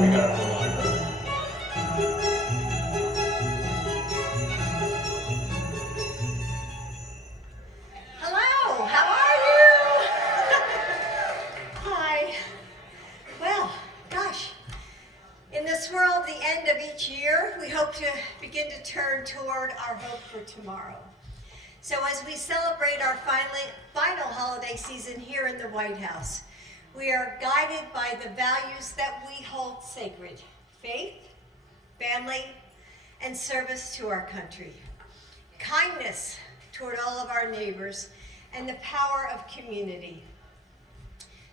we got a reminder. Hello, how are you? Hi. Well, gosh, in this world, the end of each year, we hope to begin to turn toward our hope for tomorrow. So as we celebrate our final holiday season here in the White House, we are guided by the values that we hold sacred: faith, family, and service to our country, kindness toward all of our neighbors, and the power of community.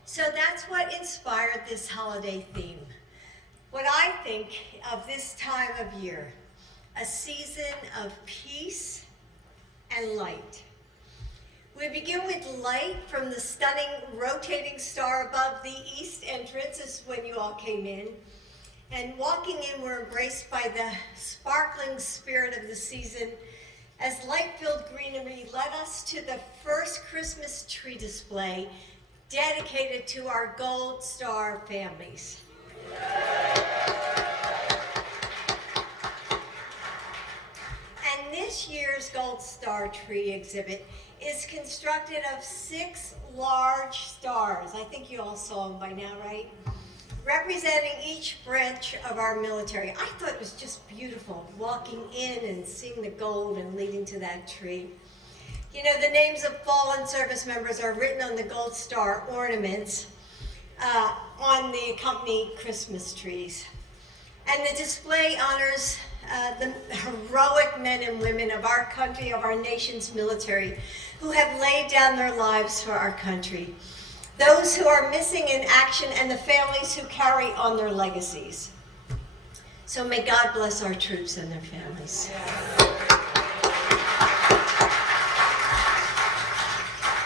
So that's what inspired this holiday theme. What I think of this time of year, a season of peace and light. We begin with light from the stunning rotating star above the east entrance, is when you all came in. And walking in, we're embraced by the sparkling spirit of the season as light-filled greenery led us to the first Christmas tree display dedicated to our Gold Star families. And this year's Gold Star tree exhibit is constructed of 6 large stars. I think you all saw them by now, right? Representing each branch of our military. I thought it was just beautiful, walking in and seeing the gold and leading to that tree. You know, the names of fallen service members are written on the Gold Star ornaments on the accompanying Christmas trees. And the display honors the heroic men and women of our country, of our nation's military, who have laid down their lives for our country. Those who are missing in action and the families who carry on their legacies. So may God bless our troops and their families.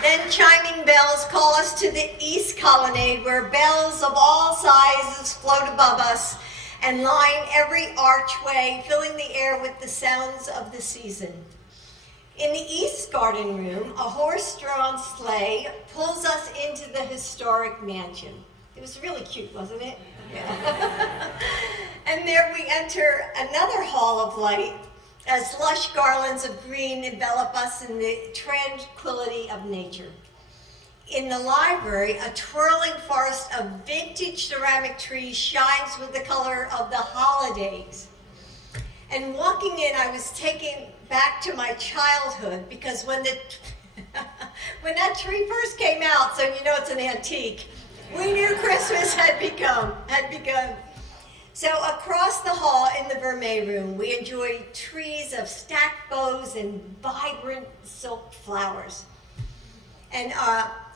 Then chiming bells call us to the East Colonnade, where bells of all sizes float above us and line every archway, filling the air with the sounds of the season. In the East Garden Room, a horse-drawn sleigh pulls us into the historic mansion. It was really cute, wasn't it? Yeah. And there we enter another hall of light as lush garlands of green envelop us in the tranquility of nature. In the library, a twirling forest of vintage ceramic trees shines with the color of the holidays. And walking in, I was taken back to my childhood, because when when that tree first came out, so you know it's an antique, we knew Christmas had begun. So across the hall in the Vermeil room, we enjoyed trees of stacked bows and vibrant silk flowers. And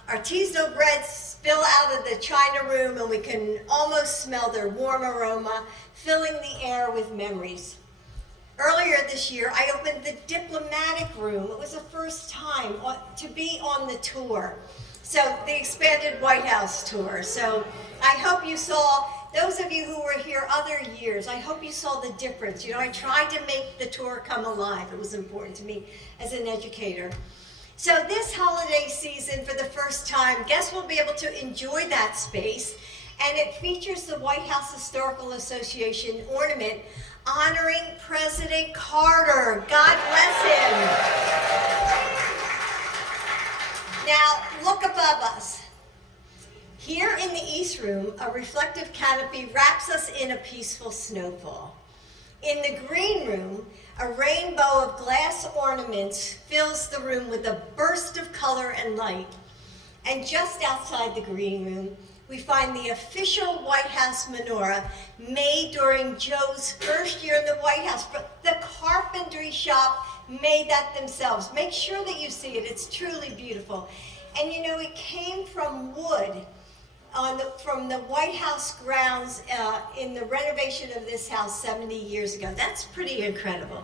artisanal breads spill out of the china room, and we can almost smell their warm aroma, filling the air with memories. Earlier this year, I opened the diplomatic room. It was the first time to be on the tour. So the expanded White House tour. So I hope you saw, those of you who were here other years, I hope you saw the difference. You know, I tried to make the tour come alive. It was important to me as an educator. So this holiday season, for the first time, guests will be able to enjoy that space, and it features the White House Historical Association ornament honoring President Carter. God bless him. Now, look above us. Here in the East Room, a reflective canopy wraps us in a peaceful snowfall. In the Green Room, a rainbow of glass ornaments fills the room with a burst of color and light. And just outside the Green Room, we find the official White House menorah made during Joe's first year in the White House. The carpentry shop made that themselves. Make sure that you see it. It's truly beautiful. And you know, it came from wood from the White House grounds in the renovation of this house 70 years ago. That's pretty incredible.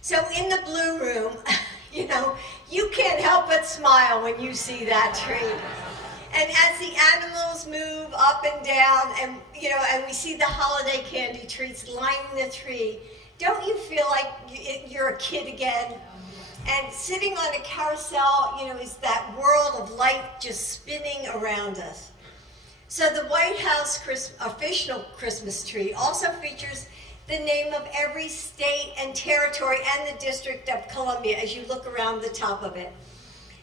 So in the Blue Room, you know, you can't help but smile when you see that tree. And as the animals move up and down, and you know, and we see the holiday candy treats lining the tree, don't you feel like you're a kid again? And sitting on a carousel, you know, is that world of light just spinning around us. So the White House official Christmas tree also features the name of every state and territory and the District of Columbia as you look around the top of it.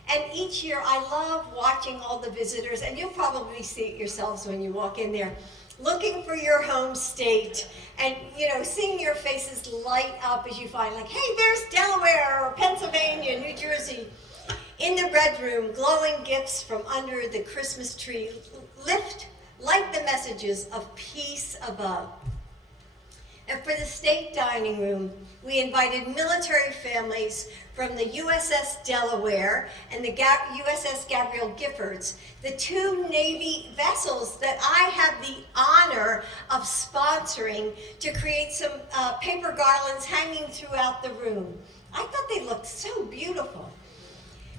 And each year I love watching all the visitors, and you'll probably see it yourselves when you walk in there, looking for your home state and, seeing your faces light up as you find, like, hey, there's Delaware or Pennsylvania, New Jersey. In the red room, glowing gifts from under the Christmas tree light the messages of peace above. And for the state dining room, we invited military families from the USS Delaware and the USS Gabriel Giffords, the two Navy vessels that I have the honor of sponsoring, to create some paper garlands hanging throughout the room. I thought they looked so beautiful.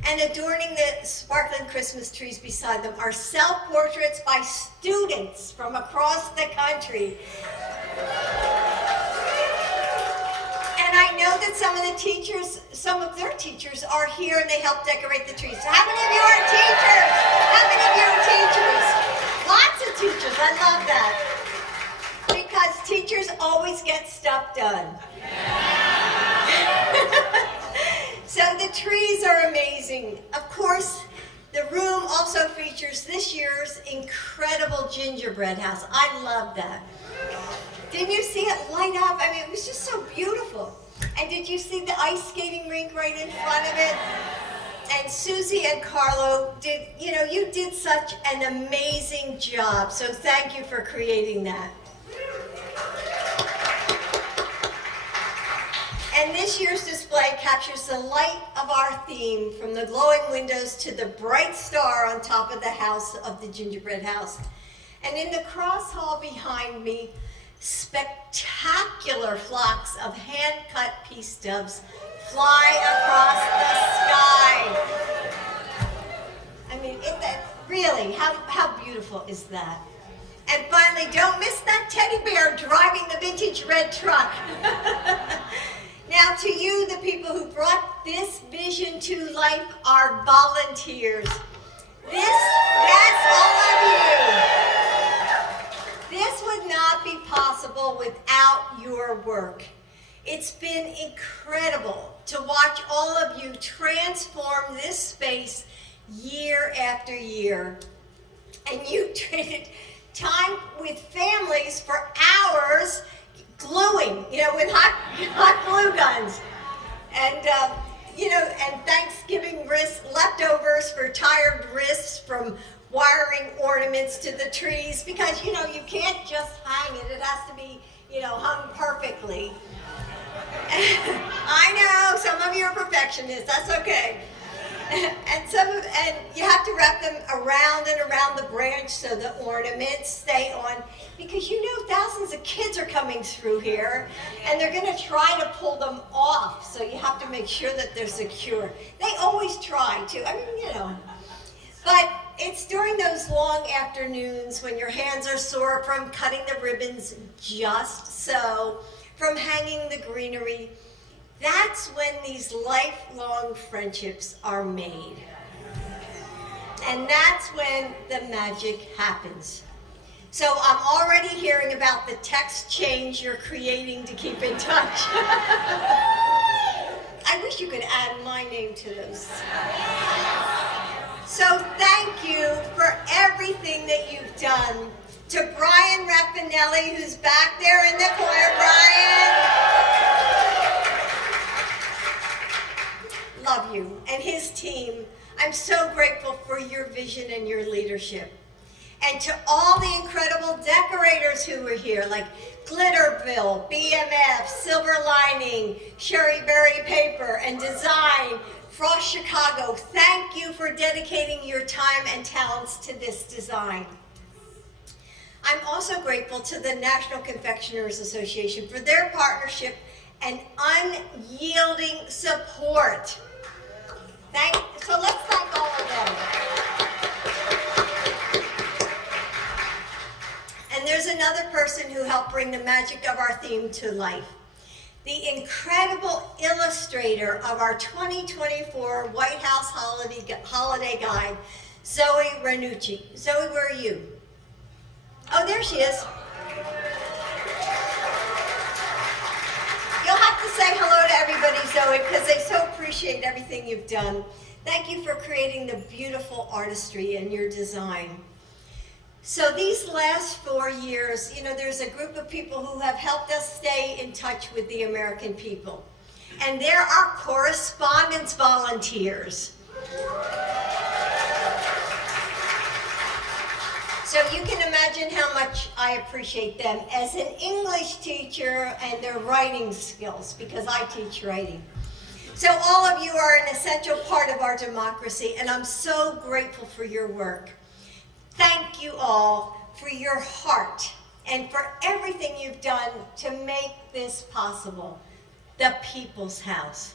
And adorning the sparkling Christmas trees beside them are self-portraits by students from across the country. And I know that some of their teachers are here and they help decorate the trees. So how many of you are teachers? How many of you are teachers? Lots of teachers, I love that. Because teachers always get stuff done. So the trees are amazing. Of course, the room also features this year's incredible gingerbread house. I love that. Didn't you see it light up? I mean, it was just so beautiful. And did you see the ice skating rink right in front of it? And Susie and Carlo you did such an amazing job. So thank you for creating that. And this year's display captures the light of our theme, from the glowing windows to the bright star on top of the house of the gingerbread house. And in the cross hall behind me, spectacular flocks of hand-cut peace doves fly across the sky. I mean, really, how beautiful is that? And finally, don't miss that teddy bear driving the vintage red truck. Now, to you, the people who brought this vision to life, are volunteers. That's all of you. This would not be possible without your work. It's been incredible to watch all of you transform this space year after year. And you traded time with families for hours gluing, with hot glue guns. And, and Thanksgiving leftovers for tired wrists from wiring ornaments to the trees, because, you can't just hang it. It has to be, hung perfectly. I know, some of you are perfectionists. That's okay. And you have to wrap them around and around the branch so the ornaments stay on, because thousands of kids are coming through here and they're going to try to pull them off, so you have to make sure that they're secure. They always try to, But it's during those long afternoons when your hands are sore from cutting the ribbons just so, from hanging the greenery, that's when these lifelong friendships are made. And that's when the magic happens. So I'm already hearing about the text change you're creating to keep in touch. I wish you could add my name to those. So thank you for everything that you've done. To Brian Raffinelli, who's back there in the corner. Brian! Love you, and his team. I'm so grateful for your vision and your leadership. And to all the incredible decorators who were here, like Glitterville, BMF, Silver Lining, Sherry Berry Paper, and Design, Frost Chicago, thank you for dedicating your time and talents to this design. I'm also grateful to the National Confectioners Association for their partnership and unyielding support. So let's thank all of them. And there's another person who helped bring the magic of our theme to life. The incredible illustrator of our 2024 White House Holiday Guide, Zoe Ranucci. Zoe, where are you? there she is. You'll have to say hello to everybody, Zoe, because they so appreciate everything you've done. Thank you for creating the beautiful artistry in your design. So these last 4 years, you know, there's a group of people who have helped us stay in touch with the American people. And they're our correspondence volunteers. So you can imagine how much I appreciate them as an English teacher and their writing skills, because I teach writing. So all of you are an essential part of our democracy, and I'm so grateful for your work. Thank you all for your heart and for everything you've done to make this possible, the People's House.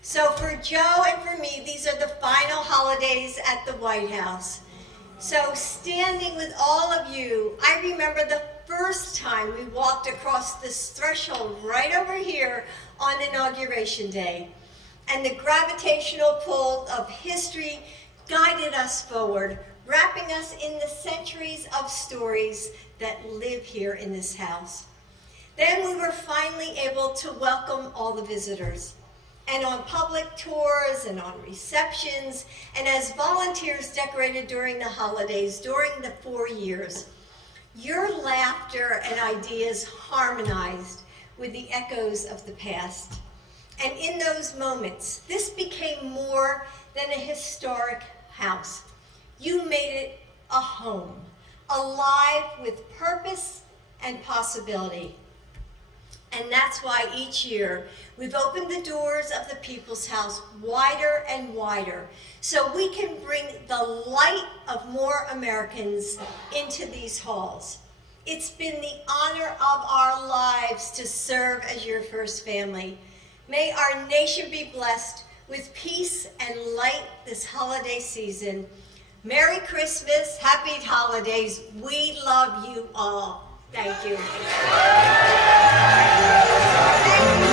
So for Joe and for me, these are the final holidays at the White House. So standing with all of you, I remember the first time we walked across this threshold right over here on Inauguration Day. And the gravitational pull of history guided us forward, wrapping us in the centuries of stories that live here in this house. Then we were finally able to welcome all the visitors, and on public tours and on receptions, and as volunteers decorated during the holidays, during the 4 years. Your laughter and ideas harmonized with the echoes of the past. And in those moments, this became more than a historic house. You made it a home, alive with purpose and possibility. And that's why each year we've opened the doors of the People's House wider and wider so we can bring the light of more Americans into these halls. It's been the honor of our lives to serve as your first family. May our nation be blessed with peace and light this holiday season. Merry Christmas, happy holidays. We love you all. Thank you. Thank you.